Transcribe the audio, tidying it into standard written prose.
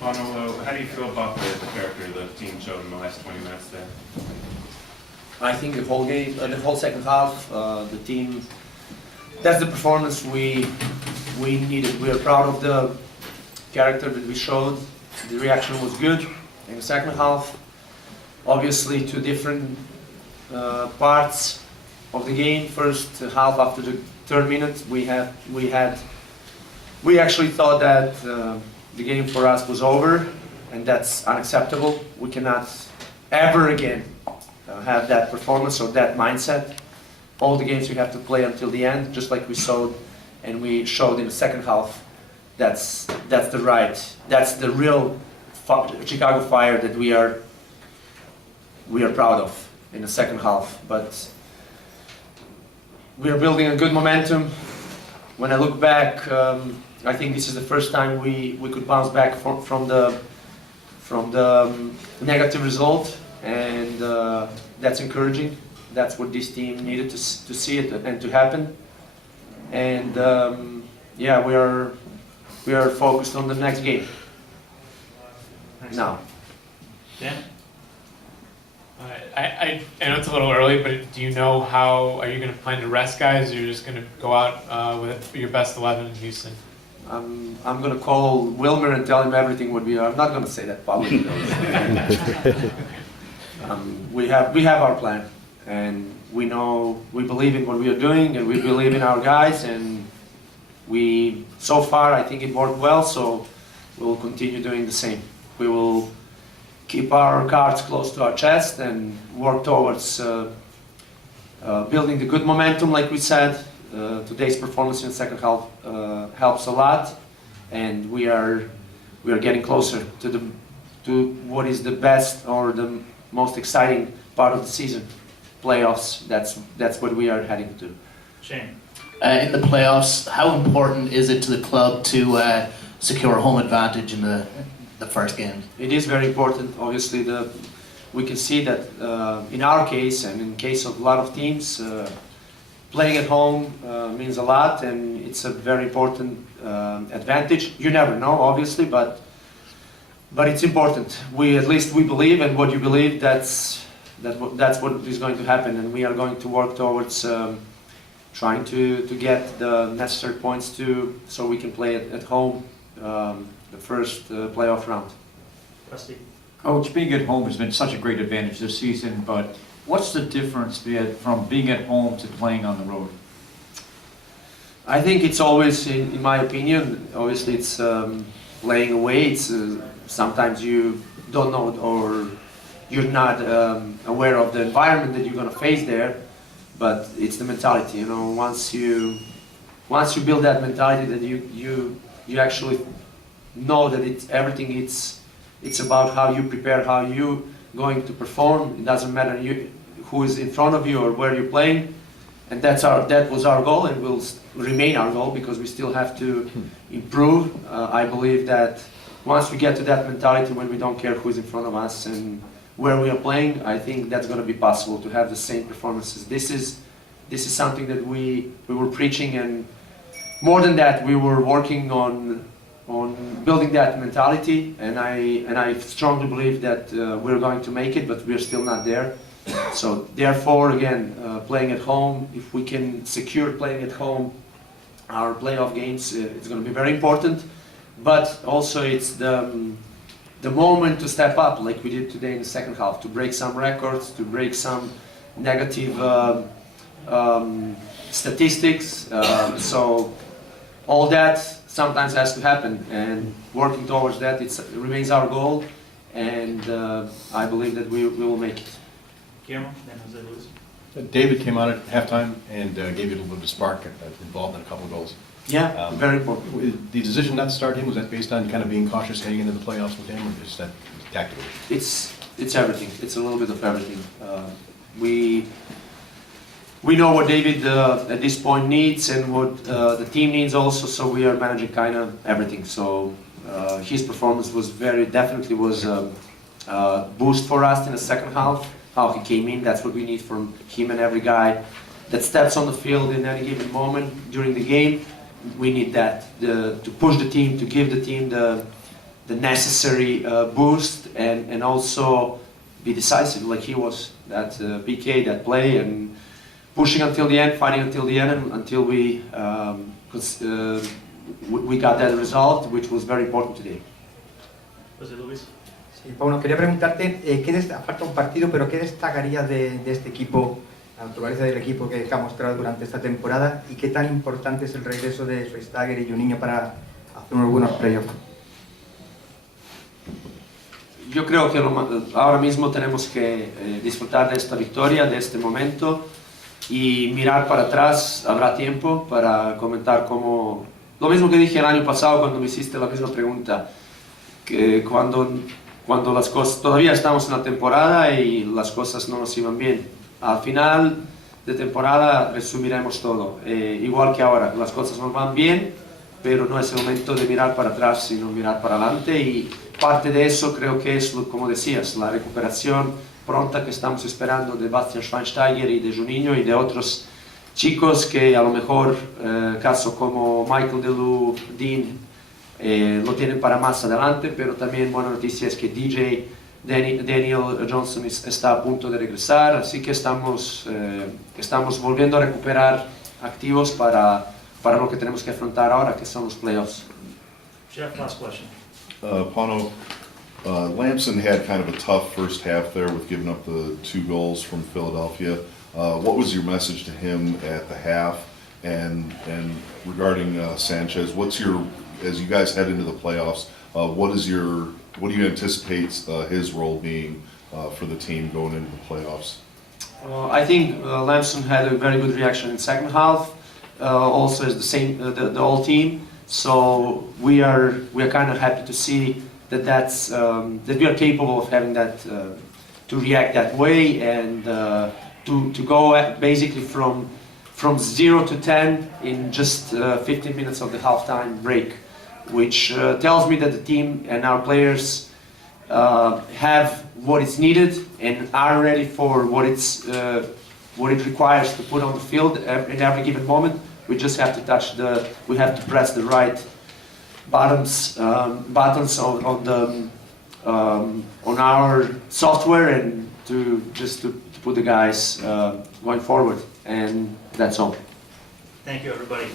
Pauno, how do you feel about the character the team showed in the last 20 minutes there? I think the whole game, the whole second half, the team, that's the performance we needed. We are proud of the character that we showed. The reaction was good in the second half. Obviously, two different parts of the game. First half, after the third minute, we actually thought that the game for us was over, and that's unacceptable. We cannot ever again have that performance or that mindset. All the games we have to play until the end, just like we showed, and we showed in the second half. That's the real Chicago Fire that we are proud of in the second half. But we are building a good momentum. When I look back, I think this is the first time we could bounce back from the negative result, and that's encouraging. That's what this team needed to see it and to happen. And yeah, we are focused on the next game now. Yeah. I know it's a little early, but do you know how are you going to plan to rest guys? Or you're just going to go out with your best 11 in Houston? I'm going to call Wilmer and tell him everything what we are. I'm not going to say that publicly. We have our plan, and we believe in what we are doing, and we believe in our guys, and so far I think it worked well, so we'll continue doing the same. We will keep our cards close to our chest and work towards building the good momentum, like we said. Today's performance in the second half helps a lot, and we are getting closer to what is the best or the most exciting part of the season, playoffs. That's what we are heading to. Shane. In the playoffs, how important is it to the club to secure a home advantage in the first game? It is very important. Obviously, we can see that in our case and in case of a lot of teams, playing at home means a lot, and it's a very important advantage. You never know, obviously, but it's important. At least we believe, and what you believe, that's what is going to happen, and we are going to work towards trying to get the necessary points so we can play at home the first playoff round. Rusty. Coach, being at home has been such a great advantage this season, but what's the difference from being at home to playing on the road? I think it's always, in my opinion, obviously it's playing away. It's sometimes you don't know or you're not aware of the environment that you're going to face there, but it's the mentality. You know, once you build that mentality that you actually know that everything it's about how you prepare, how you going to perform. It doesn't matter who is in front of you or where you're playing, and that was our goal, and will remain our goal because we still have to improve. I believe that once we get to that mentality when we don't care who's in front of us and where we are playing, I think that's going to be possible to have the same performances. This is something that we were preaching, and more than that, we were working on building that mentality, and I strongly believe that we're going to make it, but we're still not there. So therefore, again, playing at home, if we can secure playing at home our playoff games, it's going to be very important. But also it's the moment to step up, like we did today in the second half, to break some records, to break some negative statistics. So all that sometimes has to happen, and working towards that, it remains our goal, and I believe that we will make it. Guillermo, then Jose Luis. David came on at halftime and gave you a little bit of a spark, involved in a couple of goals. Yeah, very important. The decision not to start him, was that based on kind of being cautious heading into the playoffs with him, or is that tactical? It's everything. It's a little bit of everything. We know what David at this point needs and what the team needs also, so we are managing kind of everything. So his performance was definitely was a boost for us in the second half. How he came in, that's what we need from him, and every guy that steps on the field in any given moment during the game. We need that to push the team, to give the team the necessary boost and also be decisive like he was, that PK, that play, and pushing until the end, fighting until the end, and until we got that result, which was very important today. José Luis. Sí, Pauno, quería preguntarte, falta un partido, pero ¿qué destacarías de este equipo, la naturaleza del equipo que ha mostrado durante esta temporada y qué tan importante es el regreso de Schweinsteiger y Juninho para hacer unos buenos playoffs? Yo creo que ahora mismo tenemos que disfrutar de esta victoria, de este momento, y mirar para atrás. Habrá tiempo para comentar cómo... Lo mismo que dije el año pasado cuando me hiciste la misma pregunta, que cuando las cosas... Todavía estamos en la temporada y las cosas no nos iban bien. Al final de temporada resumiremos todo. Igual que ahora, las cosas no van bien, pero no es el momento de mirar para atrás, sino mirar para adelante, y parte de eso creo que es, como decías, la recuperación pronta que estamos esperando de Bastian Schweinsteiger y de Juninho y de otros chicos que a lo mejor, caso como Michael Delu, Dean, lo tienen para más adelante, pero también buena noticia es que Daniel Johnson está a punto de regresar, así que estamos volviendo a recuperar activos para lo que tenemos que afrontar ahora, que son los playoffs. Jeff, last question. Pauno, Lamson had kind of a tough first half there with giving up the 2 goals from Philadelphia. What was your message to him at the half? And regarding Sanchez, as you guys head into the playoffs, what do you anticipate his role being for the team going into the playoffs? I think Lamson had a very good reaction in second half. Also as the same the whole team. So we are kind of happy to see that we are capable of having that to react that way, and to go basically from 0 to 10 in just 15 minutes of the halftime break, which tells me that the team and our players have what is needed and are ready for what it requires to put on the field in every given moment. We just have to we have to press the right buttons on our software, and to put the guys going forward, and that's all. Thank you, everybody.